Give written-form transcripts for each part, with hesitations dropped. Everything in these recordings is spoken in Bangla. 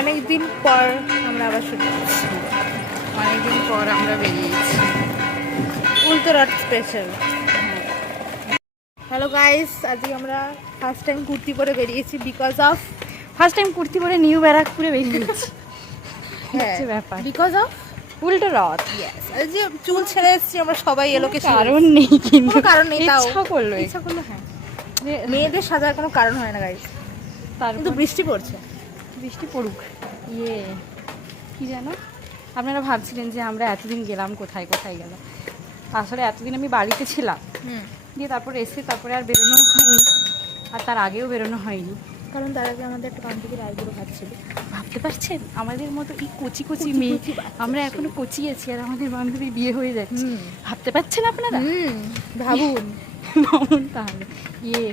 অনেকদিন পর আমরা আবার শুরু করছি, অনেকদিন পর আমরা বেরিয়েছি উল্টোরথ স্পেশাল। হ্যালো গাইস, আজকে আমরা ফার্স্ট টাইম কুর্তি পরে বেরিয়েছি ফার্স্ট টাইম কুর্তি পরে নিউ ব্যারাকপুরে বেরিয়েছি। হচ্ছে ব্যাপার বিকজ অফ উল্টোরথ। ইয়েস, আজকে চুল ছেড়ে এসেছি আমরা সবাই, এলোকে কারণ নেই, কিন্তু কোনো কারণ নেই, তাও ইচ্ছা করলো ইচ্ছা করলো। হ্যাঁ, মেয়েদের সাজার কোনো কারণ হয় না গাইস, কিন্তু বৃষ্টি পড়ছে। বৃষ্টি পড়ুক। কি জানো, আপনারা ভাবছিলেন যে আমরা এতদিন গেলাম কোথায় কোথায় গেলাম। আসলে এতদিন আমি বাড়িতে ছিলাম, দিয়ে তারপর এসে তারপরে আর বেরোনো হয়নি, আর তার আগেও বেরোনো হয়নি। কারণ তার আগে আমাদের একটা বান্ধবীর আইবুড়ো খাচ্ছিল। ভাবতে পারছেন আমাদের মতো এই কচি কচি মেয়ে, আমরা এখনো কচি আছি আর আমাদের বান্ধবীর বিয়ে হয়ে যাচ্ছে। ভাবতে পারছেন আপনারা? ভাবুন ভাবুন তাহলে।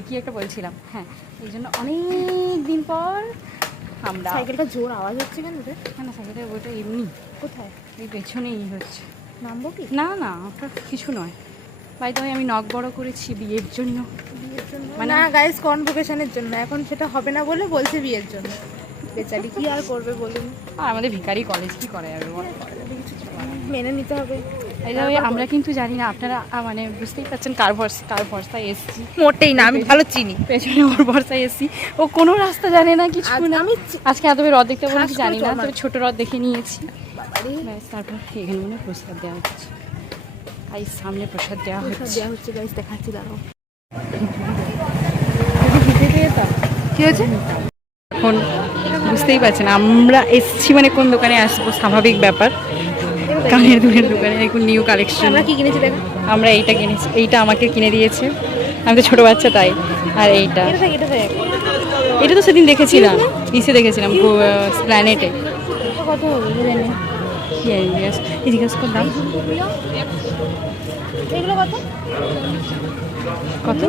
কি একটা বলছিলাম, হ্যাঁ, এই জন্য অনেক দিন পর আমরা। সাইকেলটা জোর আওয়াজ হচ্ছে কেন রে? না সাইকেলের ওটা এমনি কোথায়? এই পেছনেই হচ্ছে। নামবো কি? না ওটা কিছু নয়। বাইরে আমি নখ বড় করেছি বিয়ের জন্য। মানে না গাইস, কনভোকেশনের জন্য। এখন সেটা হবে না বলে বলছে বিয়ের জন্য। বেচারি কি আর করবে বলুন। আর আমাদের ভিখারি কলেজ কি করে যাবে, মেনে নিতে হবে। আমরা কিন্তু জানি না, আপনারা মানে বুঝতেই পারছেন কার ভরসায় এসছি। মোটেই না, আমি ভালো চিনি। পেছনে ওর ভরসায় এসছি, ও কোনো রাস্তা জানে না, কিছু না। আমি আজকে এত রথ দেখতে বলেছি জানি না, তবে ছোট রথ দেখে নিয়েছি। তারপর এখানে মনে প্রসাদ দেওয়া হচ্ছে, আর সামনে প্রসাদ দেওয়া হচ্ছে গাইস, দেখাচ্ছি, দাঁড়াও। কি হয়েছে এখন বুঝতেই পারছেন আমরা এসছি মানে কোন দোকানে আসবো, স্বাভাবিক ব্যাপার। কানের দুলের দোকানে দেখুন নিউ কালেকশন। আমরা কি কিনেছি দেখো? আমরা এইটা কিনেছি, এইটা আমাকে কিনে দিয়েছে, আমি তো ছোটো বাচ্চা তাই। আর এটা তো সেদিন দেখেছিলাম, দেখেছিলাম প্ল্যানেটে। কত হবে জিজ্ঞেস করলাম এগুলো কত?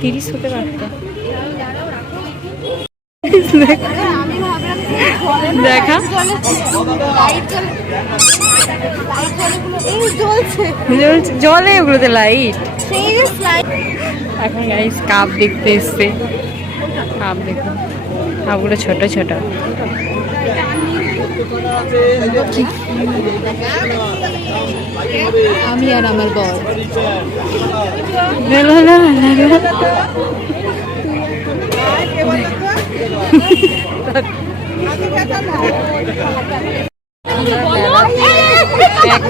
30 হতে পারত। দেখা জলে ওগুলোতে লাইট। এখন গাইস কাপ দেখতে এসছে, কাপ দেখুন, কাপগুলো ছোট ছোট। আমি আর আমার বর।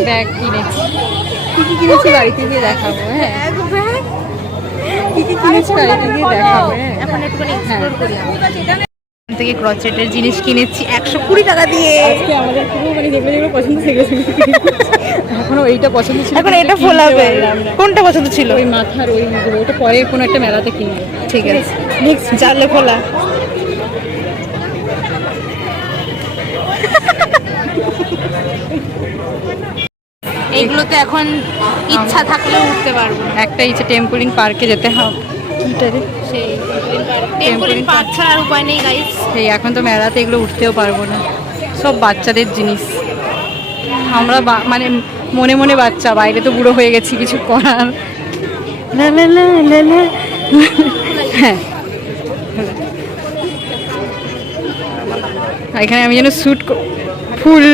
ব্যাগ কিনেছি, কি কিনেছি বাড়িতে গিয়ে দেখাবো। হ্যাঁ, কি কিনেছি বাড়িতে গিয়ে দেখাবো। এখন একটুখানি এক্সপ্লোর করি। থেকে ক্রচেটের জিনিস কিনেছি 120 টাকা দিয়ে। আজকে আমাদের পুরো মানে যেগুলো পছন্দ সেগুলো এখনো এইটা পছন্দ ছিল, এখন এটা ফোলাবে। কোনটা পছন্দ ছিল? ওই মাথার ওইগুলো, ওটা পরে কোনো একটা মেলাতে কিনবো। ঠিক আছে, নেক্সট জালে ফোলা। এইগুলোতে এখন ইচ্ছা থাকলে উঠতে পারবো। একটা ইচ্ছে টেম্পলিং পার্কে যেতে হবে। সেই টেম্পলিং পার্ক ছাড়া আর উপায় নেই গাইস। সেই এখন তো মেলাতে এগুলো উঠতেও পারবো না, সব বাচ্চাদের জিনিস। আমরা মানে মনে মনে বাচ্চা, বাইরে তো বুড়ো হয়ে গেছি, কিছু করার। হ্যাঁ, এখানে আমি যেন শ্যুট ফুল।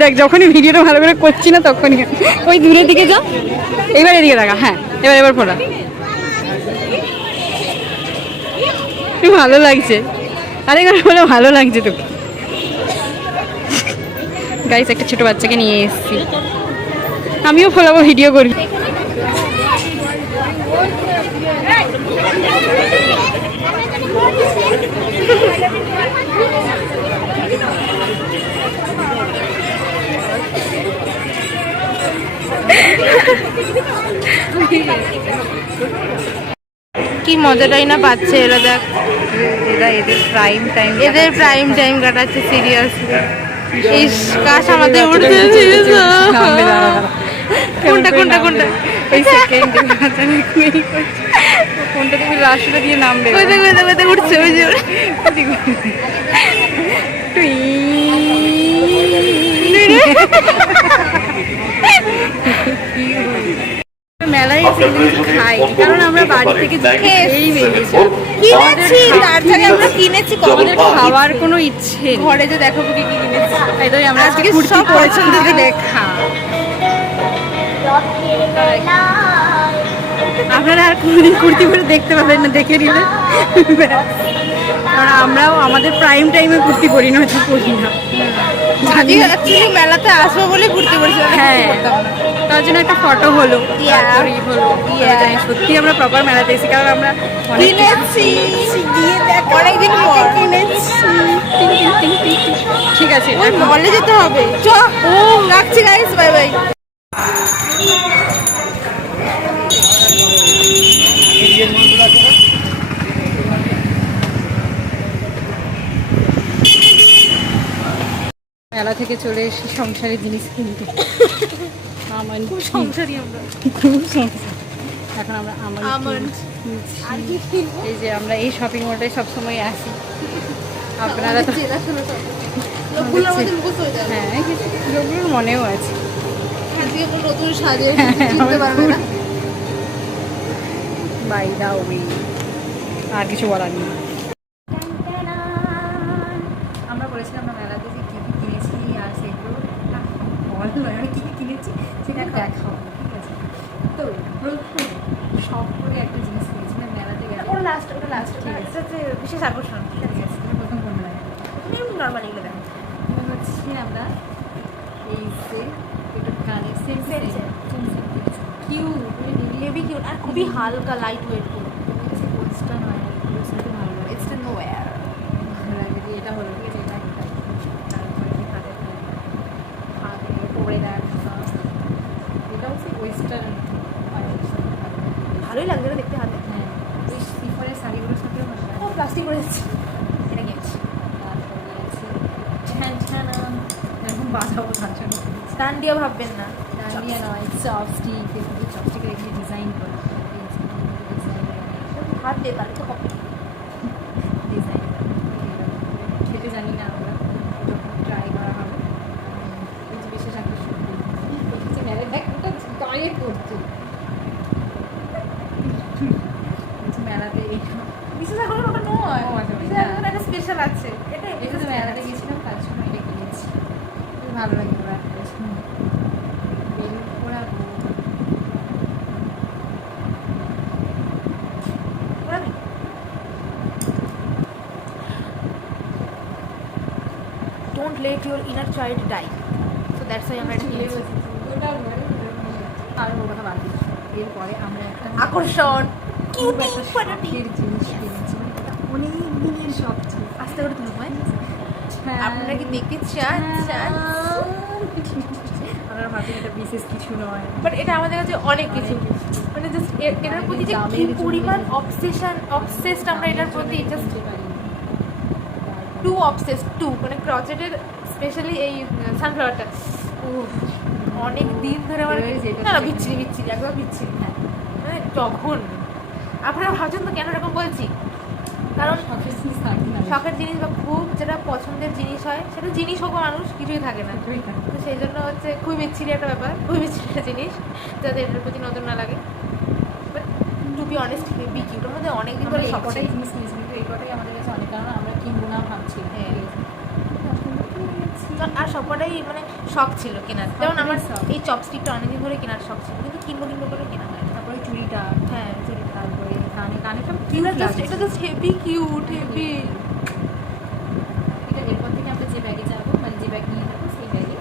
দেখ যখনই ভিডিওটা ভালো করে করছি না তখনই ওই দূরের দিকে যা, এবার এদিকে দেখা। হ্যাঁ, এবার ফোলা। ভালো লাগছে, আরেকবার বলে ভালো লাগছে তোকে। গাইস একটা ছোট বাচ্চাকে নিয়ে এসেছি, আমিও ফোলাবো, ভিডিও করি। কি মজাটাই না পাচ্ছে এরা। দেখ, এদের প্রাইম টাইম কাটাচ্ছে সিরিয়াসলি। ইস, কাশ আমাদের উঠতে কোনটা ওই সেকেন্ড কোনটা তুমি রাস্তা দিয়ে নামবে, উঠছে ওই যে। মেলায় এসে কিন্তু কিছু খাই, কারণ আমরা বাড়ি থেকে খেয়েই বেরিয়েছি, কিনেছি তার থেকে আমরা কিনেছি আমাদের খাওয়ার কোনো ইচ্ছে নেই। ঘরে যে দেখাবো কি কি কিনেছি। তাই তো আমরা আজকে আজকে কুর্তি সব পছন্দ পছন্দ দেখা। আপনারা আর কোনোদিন কুর্তি পরে দেখতে পাবেন না, দেখে নিলে। কারণ আমরাও আমাদের প্রাইম টাইমে কুর্তি পরি না, হয়তো পরি না। আজকে অ্যাকচুয়ালি মেলাতে আসবো বলে ঘুরতে পড়েছিলাম, হ্যাঁ, তার জন্য একটা ফটো হলো, Yeah. তারপরেই হলো। জানি সত্যি আমরা প্রপার মেলাতে এসেছি, কারণ আমরা অনেক কিনেছি অনেকদিন পর কিনেছি। ঠিক আছে, ওই মলে যেতে হবে, চ ও রাখছি গাইস, বাই বাই। মেলা থেকে চলে এসে সংসারের জিনিস কিনতে। আমার খুব সংসারী আমরা। খুব সংসার। এখন আমরা আমার Almond। আর কি এই যে আমরা এই শপিং মলটায় সবসময় আসি, আপনারা তো লোকগুলো আমাদের মুখস্থ হয়ে যাবে। হ্যাঁ, কিছু লোকগুলোর মনেও আছে। আজকে কোনো নতুন সাজে চিনতে পারবে না। বাই দা ওয়ে, আর কিছু বলার নেই। আমরা বলেছিলাম আমরা মেলাতে যে কী কী কিনেছি আর সেগুলো আমি কী কী কিনেছি সেটা দেখাও, ঠিক আছে? তো প্রথমে সব করে একটা জিনিস কিনেছিলাম মেলাতে গেলে। ওটা লাস্ট এটা হচ্ছে বিশেষ আকর্ষণ। ঠিক আছে, তুমি প্রথম কোন মেলায় গেলে? তুমি নর্মালি এগুলো দেখো। হচ্ছে আমরা এই যে একটু কানের same same cute, heavy cute আর খুবই হালকা লাইট ওয়েট পুরো। পোস্টটা নয়, এগুলো শুনতে ভালো লাগে। It's nowhere. ভালো লাগে যে এটা হলো, ঠিক আছে, এটা একটা। তারপরে কি হাতে পরে দেখা, এটা হচ্ছে ওয়েস্টার্ন। ভালোই লাগছে এটা দেখতে হাতে। হ্যাঁ, ওই সিফনের শাড়িগুলোর সাথেও ভালো লাগে। ও প্লাস্টিক করে দিচ্ছি, এটা কিনেছি। তারপরে আছে ঝ্যানঝ্যানাম, এখন বাজাবো তার জন্য। স্টান দিয়ে ভাববেন না, ডান্ডিয়া নয়, চপস্টিক, এগুলো চপস্টিকের এগুলো ডিজাইন করে হাত দিয়ে তাহলে তো হবে। ডিজাইন খেতে জানি না আমরা, যখন ট্রাই করা হবে। এই যে বিশেষ আকর্ষণ হচ্ছে মেলায় দেখ ওটা গায়ে পড়ছে মেলাতে। এইটা বিশেষ আকর্ষণ ওটা নয়, ও আচ্ছা, বিশেষ আকর্ষণ একটা স্পেশাল আছে। এটা এটা তো মেলাতে গেছিলাম, তার জন্য এটা কিনেছি। খুব ভালো লাগে ওরা balloon পোড়াবো। Don't let your inner child die. So that's why আমরা এটা কিনেছি। আর ওর কথা বাদ দিই। এরপরে আমরা একটা আকর্ষণ খুব একটা শখের জিনিস কিনেছি, এটা অনেক দিনের শখ ছিল। আস্তে করে তুলব। হ্যাঁ। আপনারা কি দেখতে চান? আমরা ভাবছি এটা বিশেষ কিছু নয়, বাট এটা আমাদের কাছে অনেক কিছু, মানে জাস্ট এটার প্রতি যে কি পরিমাণ অবসেসড আমরা এটার প্রতি, জাস্ট টু অবসেসড টু, মানে ক্রচেটের স্পেশালি এই সানফ্লাওয়ারটা অনেক দিন ধরে আমার না বিচ্ছিরি একদম বিচ্ছিরি। হ্যাঁ, মানে তখন আপনারা ভাবছেন তো কেন এরকম বলছি, কারণ শখের জিনিস বা খুব যেটা পছন্দের জিনিস হয়, সেটা জিনিস হোক বা মানুষ কিছুই থাকে না। তো সেই জন্য হচ্ছে খুবই বিচ্ছিরি একটা ব্যাপার, খুবই বিচ্ছিরি একটা জিনিস, যাতে এটার প্রতি নজর না লাগে। But to be honest heavy cute, আমাদের অনেকদিন ধরে শখ কটাই ছিল। জিনিস কিনেছি, কিন্তু এই কটাই আমাদের কাছে অনেক, কারণ আমরা কিনবো না ভাবছি। হ্যাঁ, আর সবকটাই মানে শখ ছিল কেনার। যেমন আমার এই চপস্টিকটা অনেকদিন ধরে কেনার শখ ছিল, কিন্তু কিনবো করে কেনা হয়। তারপরে চুড়িটা, হ্যাঁ চুড়ি, তারপরে কানে সব এটা জাস্ট হেভি কিউট হেভি। এটা এরপর থেকে আমরা যে ব্যাগে যাবো, মানে যে ব্যাগ নিয়ে যাবো সেই ব্যাগে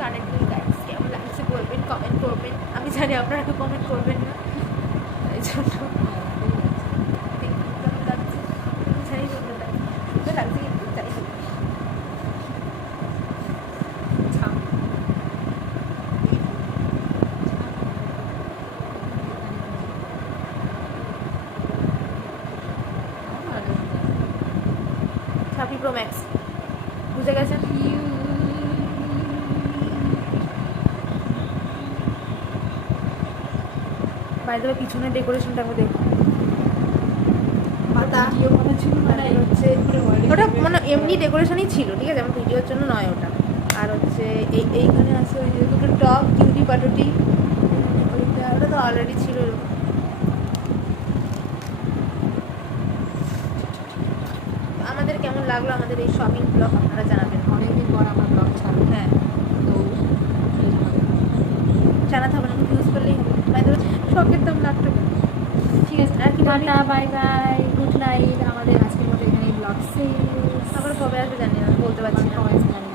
কানেক্টিং গাইস কেমন লাগছে বলবেন, কমেন্ট করবেন। আমি জানি আপনারা কেউ কমেন্ট করবেন না, এই জন্য কেমন লাগছে জানি, সুন্দর লাগছে কিন্তু জানি। ছাপি প্রো ম্যাক্স বুঝে গেছেন। বাইরে পিছনের ডেকোরেশনটা আমি দেখবো, পাতা হচ্ছে ওটা মানে এমনি ডেকোরেশনই ছিল, ঠিক আছে, আমার ভিডিওর জন্য নয় ওটা। আর হচ্ছে এইখানে আছে ওই যে দুটো টপ কিউটি পাটুটি, ওটা তো অলরেডি ছিল এরকম। আমাদের কেমন লাগলো আমাদের এই শপিং ব্লগ আপনারা জানাবেন। অনেকদিন পর আমরা ব্লগ ছাড়বো, হ্যাঁ, তো এই আমাদের জানাতে হবে না, ইউজ করলেই হবে। বাইরে শখের দাম লাখ টাকা। ঠিক আছে। আর কি বলবি? Tata, bye bye, good night. আমাদের আজকের মতো এখানে ব্লগ শেষ। আবার কবে আসবে জানি না, বলতে পারছি না। সবাই জানে